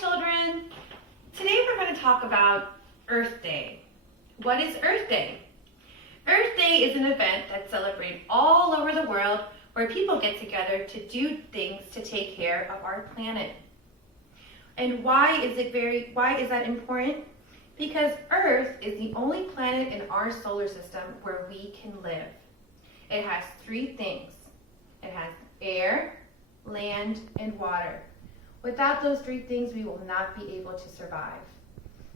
children. Today we're going to talk about Earth Day. What is Earth Day? Earth Day is an event that's celebrated all over the world where people get together to do things to take care of our planet. And why is that important? Because Earth is the only planet in our solar system where we can live. It has three things. It has air, land, and water. Without those three things, we will not be able to survive.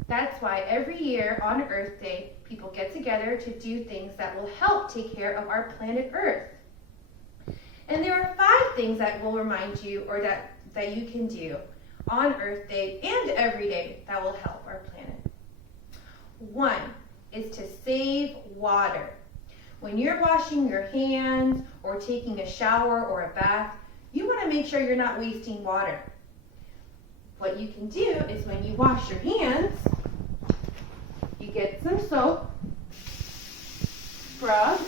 That's why every year on Earth Day, people get together to do things that will help take care of our planet Earth. And there are 5 things that will remind you or that you can do on Earth Day and every day that will help our planet. 1 is to save water. When you're washing your hands or taking a shower or a bath, you want to make sure you're not wasting water. What you can do is when you wash your hands, you get some soap, scrub,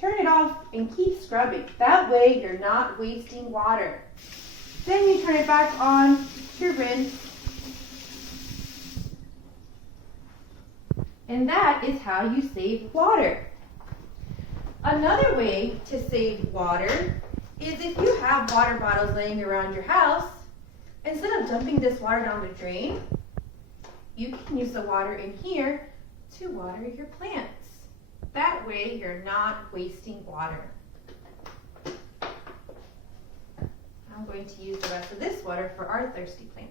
turn it off and keep scrubbing. That way you're not wasting water. Then you turn it back on to rinse. And that is how you save water. Another way to save water is if you have water bottles laying around your house, instead of dumping this water down the drain, you can use the water in here to water your plants. That way you're not wasting water. I'm going to use the rest of this water for our thirsty plant.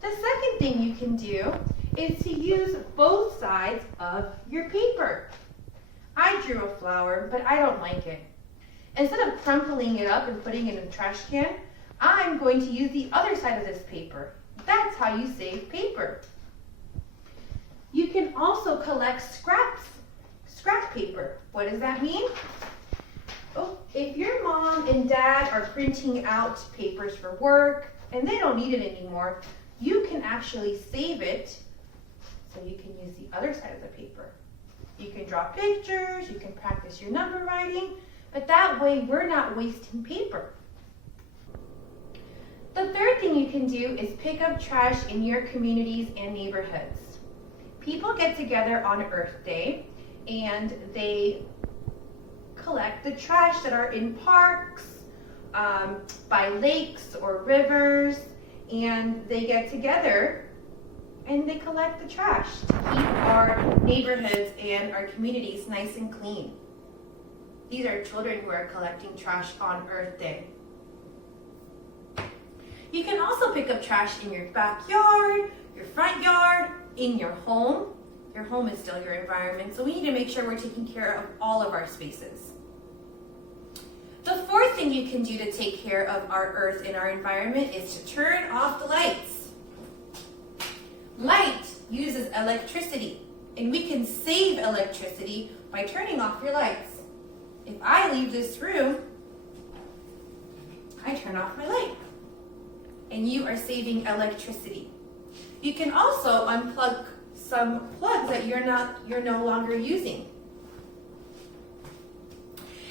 The second thing you can do is to use both sides of your paper. I drew a flower, but I don't like it. Instead of crumpling it up and putting it in the trash can, I'm going to use the other side of this paper. That's how you save paper. You can also collect scrap paper. What does that mean? If your mom and dad are printing out papers for work and they don't need it anymore, you can actually save it so you can use the other side of the paper. You can draw pictures, you can practice your number writing, but that way we're not wasting paper. The third thing you can do is pick up trash in your communities and neighborhoods. People get together on Earth Day and they collect the trash that are in parks, by lakes or rivers, and they get together and they collect the trash to keep our neighborhoods and our communities nice and clean. These are children who are collecting trash on Earth Day. You can also pick up trash in your backyard, your front yard, in your home. Your home is still your environment, so we need to make sure we're taking care of all of our spaces. The fourth thing you can do to take care of our earth and our environment is to turn off the lights. Light uses electricity, and we can save electricity by turning off your lights. If I leave this room, I turn off my light, and you are saving electricity. You can also unplug some plugs that you're no longer using.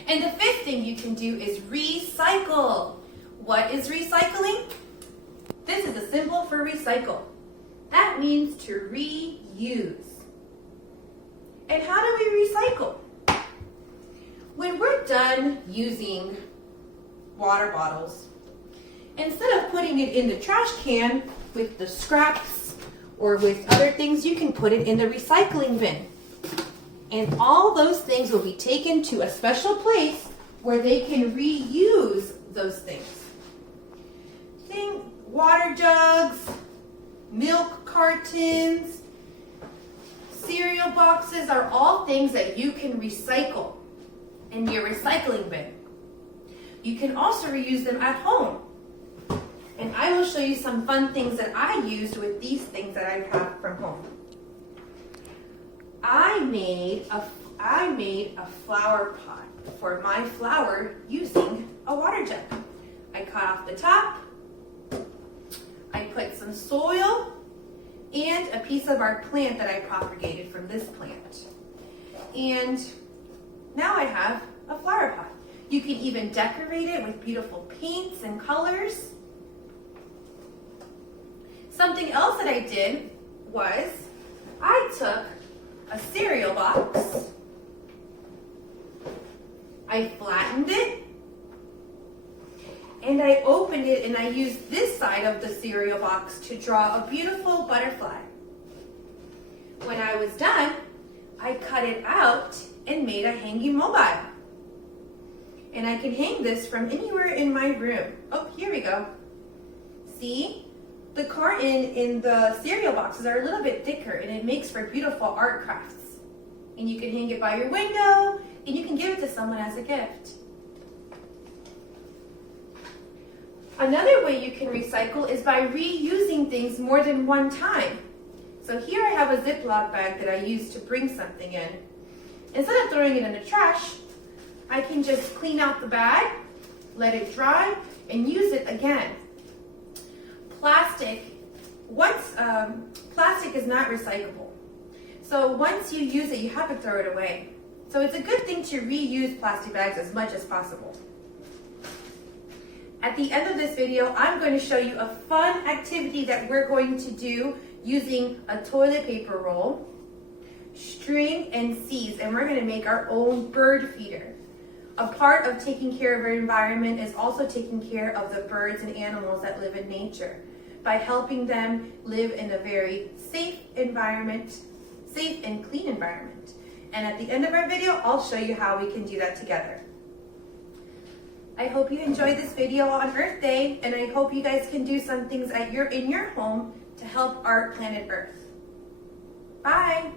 And the fifth thing you can do is recycle. What is recycling? This is a symbol for recycle. That means to reuse. And how do we recycle? When we're done using water bottles, instead of putting it in the trash can with the scraps or with other things, you can put it in the recycling bin. And all those things will be taken to a special place where they can reuse those things. Think water jugs, milk cartons, cereal boxes are all things that you can recycle in your recycling bin. You can also reuse them at home. And I will show you some fun things that I used with these things that I have from home. I made a flower pot for my flower using a water jug. I cut off the top, I put some soil, and a piece of our plant that I propagated from this plant. And now I have a flower pot. You can even decorate it with beautiful paints and colors. Something else that I did was I took a cereal box, I flattened it, and I opened it, and I used this side of the cereal box to draw a beautiful butterfly. When I was done, I cut it out and made a hanging mobile. And I can hang this from anywhere in my room. Oh, here we go. See? The carton in the cereal boxes are a little bit thicker, and it makes for beautiful art crafts. And you can hang it by your window, and you can give it to someone as a gift. Another way you can recycle is by reusing things more than one time. So here I have a Ziploc bag that I use to bring something in. Instead of throwing it in the trash, I can just clean out the bag, let it dry, and use it again. Plastic is not recyclable. So once you use it, you have to throw it away. So it's a good thing to reuse plastic bags as much as possible. At the end of this video, I'm going to show you a fun activity that we're going to do using a toilet paper roll, string, and seeds, and we're going to make our own bird feeder. A part of taking care of our environment is also taking care of the birds and animals that live in nature by helping them live in a very safe environment, safe and clean environment. And at the end of our video, I'll show you how we can do that together. I hope you enjoyed this video on Earth Day, and I hope you guys can do some things in your home to help our planet Earth. Bye!